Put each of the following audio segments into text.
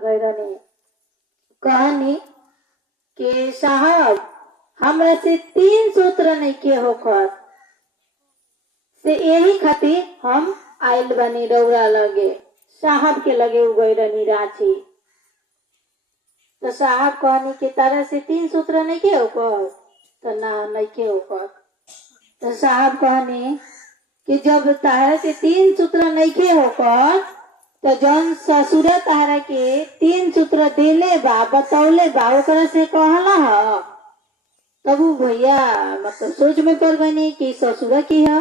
गए रहनी, कहनी कि साहब हमरा से 3 सूत्र नहीं के होकर से यही खातिर हम आयल बनी रौरा लगे, साहब के लगे उगई रहनी रांची। तो साहब कहनी कि तारा से 3 सूत्र नहीं के होकर, तो ना नहीं के होकर। तो साहब कहनी कि जब तारा से 3 सूत्र नहीं के होकर, तो जौन ससुर तारा के 3 सूत्र देले बा बतौले बा ओकरा से कहला ह, तब वो भैया मतलब सोच में पड़ गई कि ससुर की है।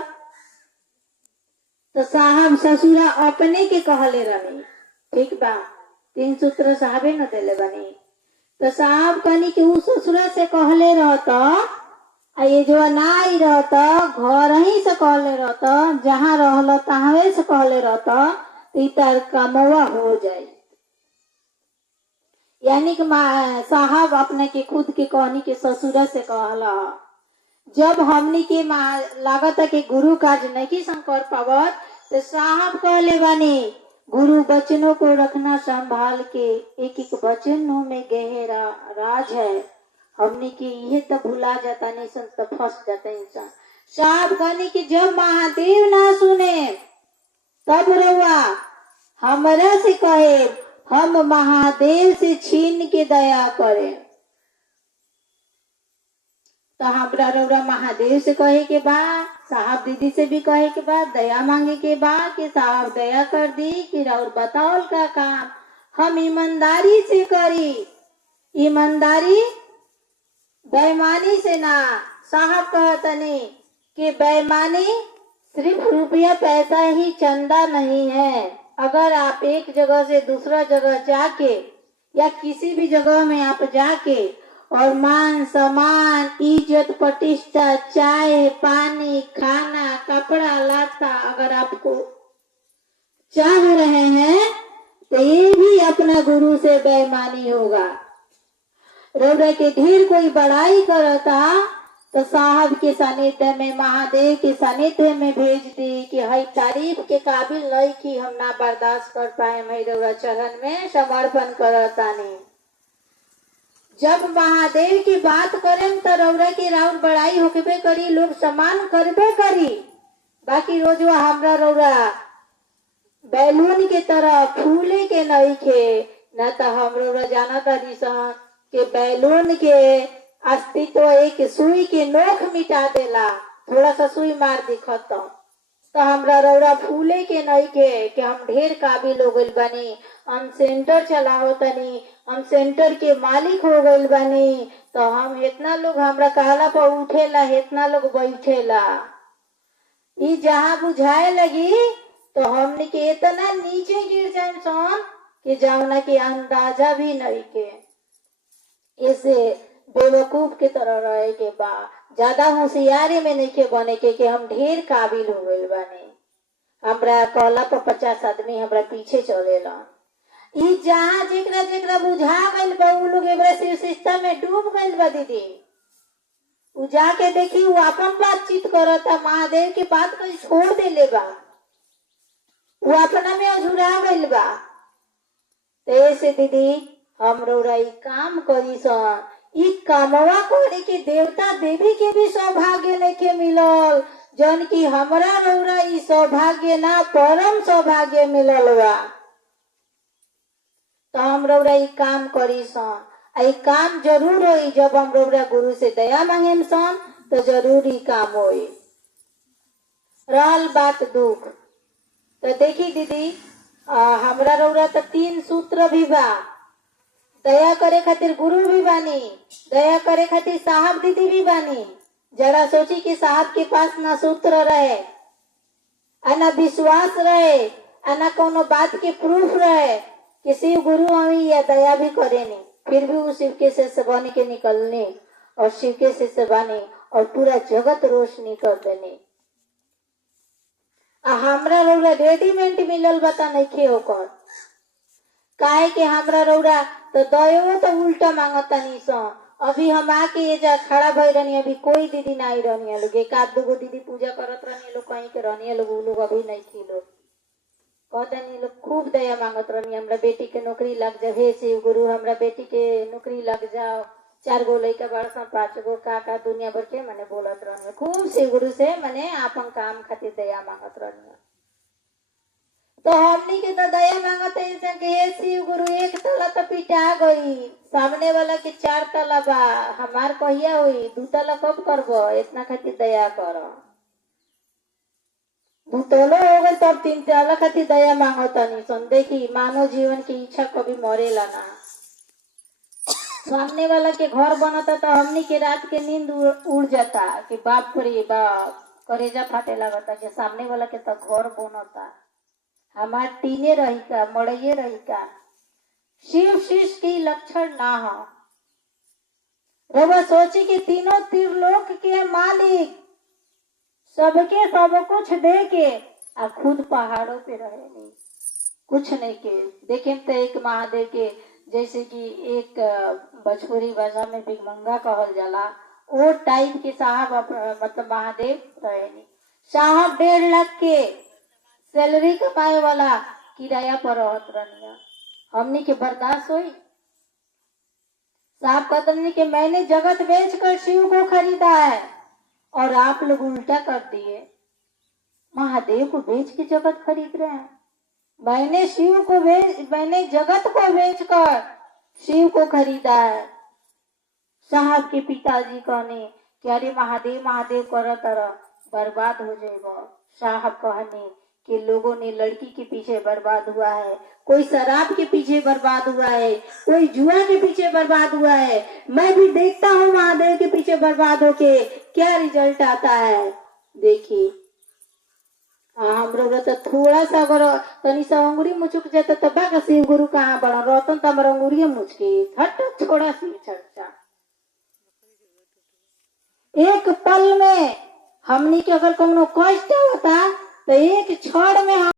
तो साहब ससुरा अपने के कहले रही, ठीक बा 3 सूत्र साहबे न देले बनी। तो साहब कहनी कि उ ससुरा से कहले रहता, ये जो ना आई रहता घर ही से कहले रहता, जहाँ रहल तहावे से कहले रहता, तो तार कमवा हो जाए। यानी कि साहब अपने के खुद के कहनी के ससुरा से कहला। जब हमनी के लागत कि गुरु काज नहीं संकर पावत, तो साहब कहले बानी गुरु बचनों को रखना संभाल के, एक एक वचनों में गहरा राज है। हमने की ये तो भुला जाता नहीं सन, तो फंस जाता इंसान। साहब कहने की जब महादेव ना सुने तब रउआ हमरा से कहे, हम महादेव से छीन के दया करे। तो हमरा रउरा महादेव से कहे के बा, साहब दीदी से भी कहे के बा, दया मांगे के बा कि साहब दया कर दी कि राउर बताओल का काम हम ईमानदारी से करी, ईमानदारी बेईमानी से ना। साहब कहतनी कि बेईमानी सिर्फ रुपया पैसा ही चंदा नहीं है। अगर आप एक जगह से दूसरा जगह जाके या किसी भी जगह में आप जाके और मान सम्मान इज्जत प्रतिष्ठा चाय पानी खाना कपड़ा लत्ता अगर आपको चाह रहे हैं, तो ये भी अपना गुरु से बेईमानी होगा। रौरा के ढेर कोई बड़ाई करता, तो साहब के सानिध्य में महादेव के सानिध्य में भेज दी कि हई तारीफ के काबिल नहीं कि हम ना बर्दाश्त कर पाए, मैं रौरा चरण में समर्पण करता नहीं। जब महादेव की बात करें तो रौरा की राउर बड़ाई होके करी, लोग सम्मान करबे करी। बाकी रोज हमरा रौरा बैलून के तरह फूले के नहीं खे, न तो हम रौरा जाना तारी सन कि बैलून के अस्तित्व एक सुई के नोक मिटा देला, थोड़ा सा सुई मार दिखत तो हमरा रौरा फूले के नहीं के कि हम ढेर काबिल हो गइल बानी, हम सेंटर चलाओ तनी, हम सेंटर के मालिक हो गइल बानी, तो हम इतना लोग हमरा कहला पर उठेला, इतना लोग बैठेला। ई जहाँ बुझाए लगी तो हमने के इतना नीचे गिर जाए सन कि जावना के अंदाजा भी नहीं के। इसे बेवकूफ के तरह रहे के बा, ज्यादा होशियारी में नहीं के बने के हम ढेर काबिल हो गइल बानी। हमरा कहला पर 50 आदमी हमरा पीछे चलेला। ई जहाँ जेकरा जेकरा बुझा गइल बा उ लोग एबरा शिव सिस्टम में डूब गइल बा दीदी। उ जाके देखी उ अपन बातचीत करता, महादेव की बात कोई छोड़ देले बा, उ अपना में अझुरा गइल बा। ऐसे दीदी हम रौरा ई काम करी सन, ई कामवा करे के देवता देवी के भी सौभाग्य नहीं मिलल, जन की हमरा रौरा ई सौभाग्य ना परम सौभाग्य मिलल बा। तो हम रौरा ई काम करी सन, ई काम जरूर होई। जब हम रौरा गुरु से दया मांगे सन तो जरूर ई काम होई। रहल बात दुख, तो देखी दीदी हमरा रौरा तो 3 सूत्र भी बा। दया करे खातिर गुरु भी बानी, दया करे खातिर साहब दीदी भी बानी। जरा सोची कि साहब के पास ना सूत्र रहे, ना विश्वास रहे, ना कोनो बात के प्रूफ रहे कि शिव गुरु हमी या दया भी करे नहीं, फिर भी वो शिव के से बने के निकलने और शिव के से बने और पूरा जगत रोशनी कर देने। हमरा रौरा रेडीमेड मिलल बता नहीं खे होकर, काहे के हमरा रौरा तो दयो तो उल्टा मांगता नहीं सो। अभी हम आके ये जा खड़ा भई रहनी, अभी कोई दीदी नहीं रहनी लोग, एक आध दूगो दीदी पूजा करत रहनी लोग, कहीं के रहनी लोग, उ लोग अभी नहीं थी लोग। कहतनी लोग खूब दया मांगत रहनी, हमरा बेटी के नौकरी लग जाए, हे शिव गुरु हमरा बेटी के नौकरी लग जाओ, 4 गो लड़का बड़ा 5 गो का दुनिया भर के मने बोलत रहनी, खूब शिव गुरु से मने आपन काम खातिर दया मांगत रहनी। तो हमनी के तो दया मांगत है ऐसे कि हे शिव गुरु 1 तला तो पिटा गई, सामने वाला के 4 तला बा, हमार कहिया हुई, 2 तला कब करबो, इतना खातिर दया करो। 2 तोलो हो गए तब 3 तला खातिर दया मांगो तनी सन। देखी मानव जीवन की इच्छा कभी मरेला ना। सामने वाला के घर बनता तो हमनी के रात के नींद उड़ जाता कि बाप रे बाप, करेजा फाटे लगता कि सामने वाला के तो घर बनता, हमार टीने रही का, मड़िए रही का। शिव शिष्य की लक्षण ना हो। रउआ सोची कि तीनों त्रिलोक के मालिक सबके सब कुछ दे के आ खुद पहाड़ों पे रहे नहीं, कुछ नहीं के। देखे तो एक महादेव के जैसे कि एक भोजपुरी भाषा में भिखमंगा कहल जाला, वो टाइप के साहब मतलब महादेव रहे नहीं। साहब 1.5 लाख के सैलरी कमाए वाला किराया पर रहत रहनी, हमनी के बर्दाश्त हुई? साहब कहते कि मैंने जगत बेचकर शिव को खरीदा है, और आप लोग उल्टा कर दिए, महादेव को बेच के जगत खरीद रहे हैं। मैंने जगत को बेचकर शिव को खरीदा है। साहब के पिताजी कहने कि अरे महादेव महादेव कर तरह बर्बाद हो जाएगा। साहब कहने कि लोगों ने लड़की के पीछे बर्बाद हुआ है, कोई शराब के पीछे बर्बाद हुआ है, कोई जुआ के पीछे बर्बाद हुआ है। मैं भी देखता हूँ महादेव के पीछे बर्बाद होके क्या रिजल्ट आता है। देखिए हम लोग तो थोड़ा सा अगर तनी सा अंगुरी मुचुक जाता तब का शिव गुरु कहाँ बड़ा रहता, तब अंगुरी मुचके हट छोड़ा शिव चर्चा। एक पल में हमनी के अगर कोनो कष्ट होता तो एक क्षण में